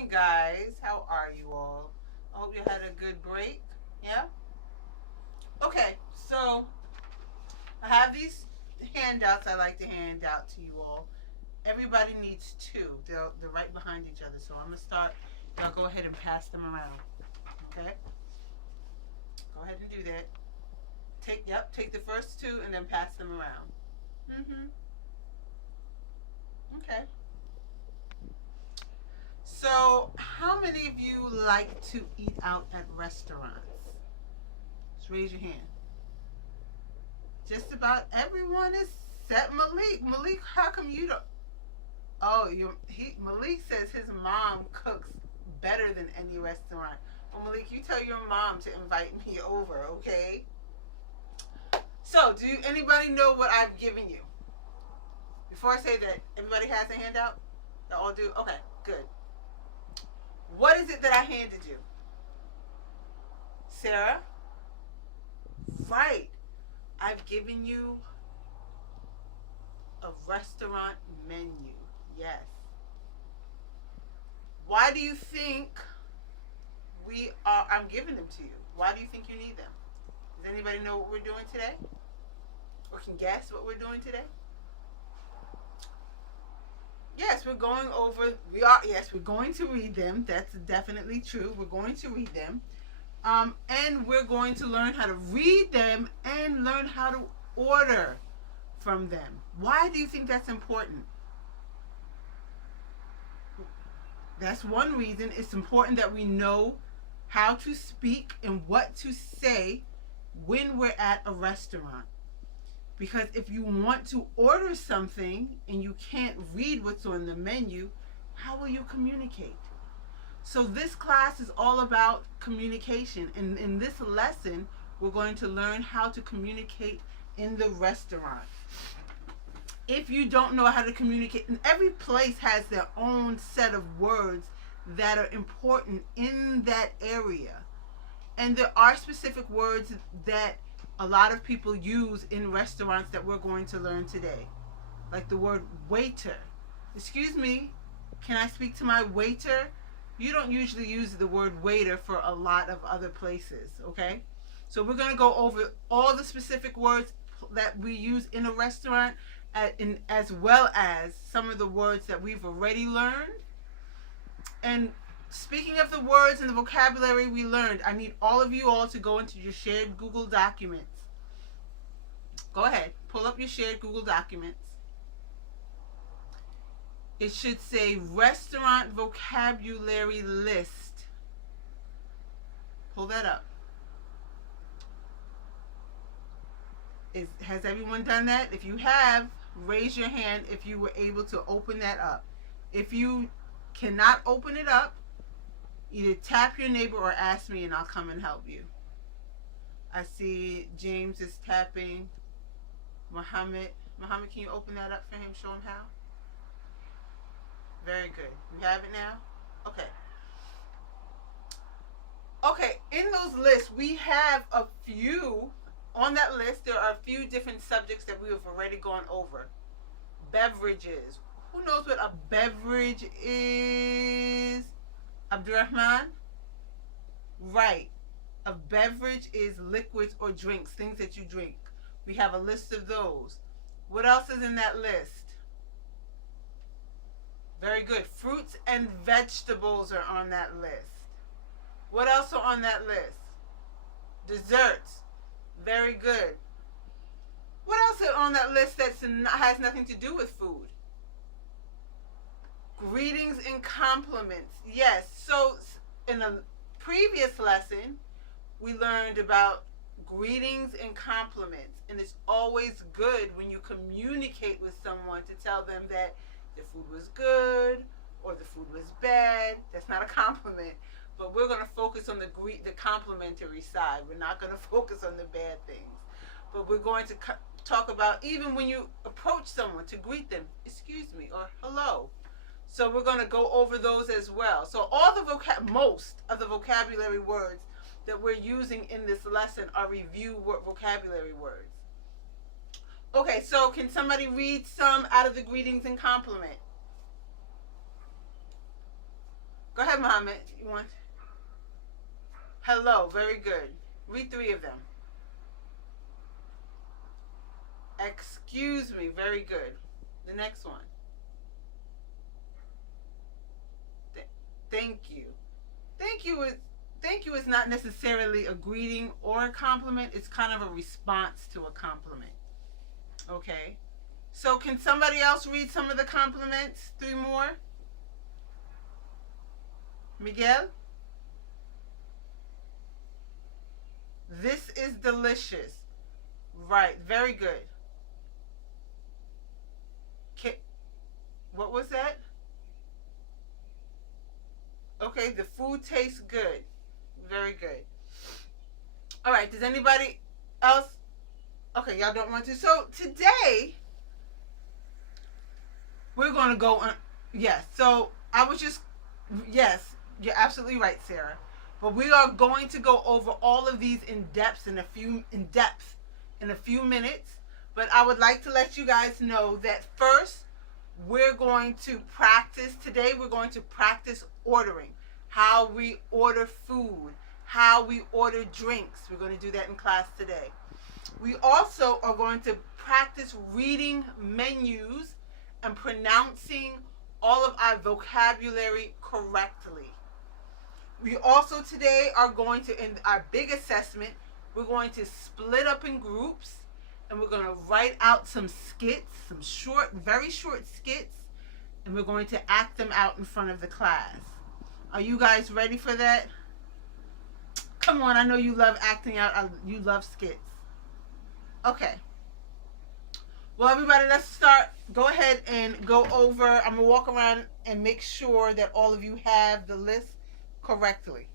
morning, guys. How are you all? I hope you had a good break. Yeah? Okay, so I have these handouts I like to hand out to you all. Everybody needs two. They're right behind each other. So I'm going to start. I'll go ahead and pass them around. Okay? Go ahead and do that. Take the first two and then pass them around. Mm-hmm. Okay. So, how many of you like to eat out at restaurants? Just raise your hand. Just about everyone is set. Malik, how come you don't? Oh, Malik says his mom cooks better than any restaurant. Well, Malik, you tell your mom to invite me over, okay? So, do anybody know what I've given you? Before I say that, everybody has a handout? They all do? Okay, good. What is it that I handed you? Sarah? Right. I've given you a restaurant menu. Yes. Why do you think I'm giving them to you? Why do you think you need them? Does anybody know what we're doing today? Or can guess what we're doing today? Yes, we're going over. We're going to read them. That's definitely true. We're going to read them. And we're going to learn how to read them and learn how to order from them. Why do you think that's important? That's one reason. It's important that we know how to speak and what to say when we're at a restaurant. Because if you want to order something and you can't read what's on the menu, how will you communicate? So this class is all about communication. And in this lesson, we're going to learn how to communicate in the restaurant. If you don't know how to communicate, and every place has their own set of words that are important in that area. And there are specific words that a lot of people use in restaurants that we're going to learn today. Like the word waiter. Excuse me, can I speak to my waiter? You don't usually use the word waiter for a lot of other places, okay? So we're going to go over all the specific words that we use in a restaurant, as well as some of the words that we've already learned. And speaking of the words and the vocabulary we learned, I need all of you all to go into your shared Google documents. Go ahead, pull up your shared Google documents. It should say restaurant vocabulary list. Pull that up. Has everyone done that? If you have, raise your hand if you were able to open that up. If you cannot open it up, either tap your neighbor or ask me and I'll come and help you. I see James is tapping. Muhammad, can you open that up for him? Show him how. Very good. You have it now? Okay. Okay, in those lists, we have a few. On that list, there are a few different subjects that we have already gone over. Beverages. Who knows what a beverage is? Abdurrahman? Right. A beverage is liquids or drinks, things that you drink. We have a list of those. What else is in that list? Very good. Fruits and vegetables are on that list. What else are on that list? Desserts. Very good. What else is on that list that has nothing to do with food? Greetings and compliments. Yes. So in a previous lesson, we learned about greetings and compliments. And it's always good when you communicate with someone to tell them that the food was good or the food was bad. That's not a compliment. But we're going to focus on the complimentary side. We're not going to focus on the bad things. But we're going to talk about even when you approach someone to greet them, excuse me, or hello. So we're going to go over those as well. So all the most of the vocabulary words that we're using in this lesson are review vocabulary words. Okay, so can somebody read some out of the greetings and compliment? Go ahead, ahead, Mohammed. You want? Hello. Very good. Read 3 of them. Excuse me. Very good. The next one. Thank you. Thank you is not necessarily a greeting or a compliment. It's kind of a response to a compliment. Okay. So can somebody else read some of the compliments? 3 more. Miguel? This is delicious. Right. Very good. What was that? Okay, the food tastes good. Very good. All right, does anybody else? Okay, y'all don't want to. So today, we're going to go on. Yes, so I was just, yes, you're absolutely right, Sarah. But we are going to go over all of these in depth in a few minutes. But I would like to let you guys know that first, we're going to practice today. We're going to practice ordering, how we order food, how we order drinks. We're going to do that in class today. We also are going to practice reading menus and pronouncing all of our vocabulary correctly. We also today are going to, in our big assessment, we're going to split up in groups and we're going to write out some skits, some short, very short skits, and we're going to act them out in front of the class. Are you guys ready for that? Come on, I know you love acting out, you love skits. Okay. Well, everybody, let's start. Go ahead and go over. I'm going to walk around and make sure that all of you have the list correctly.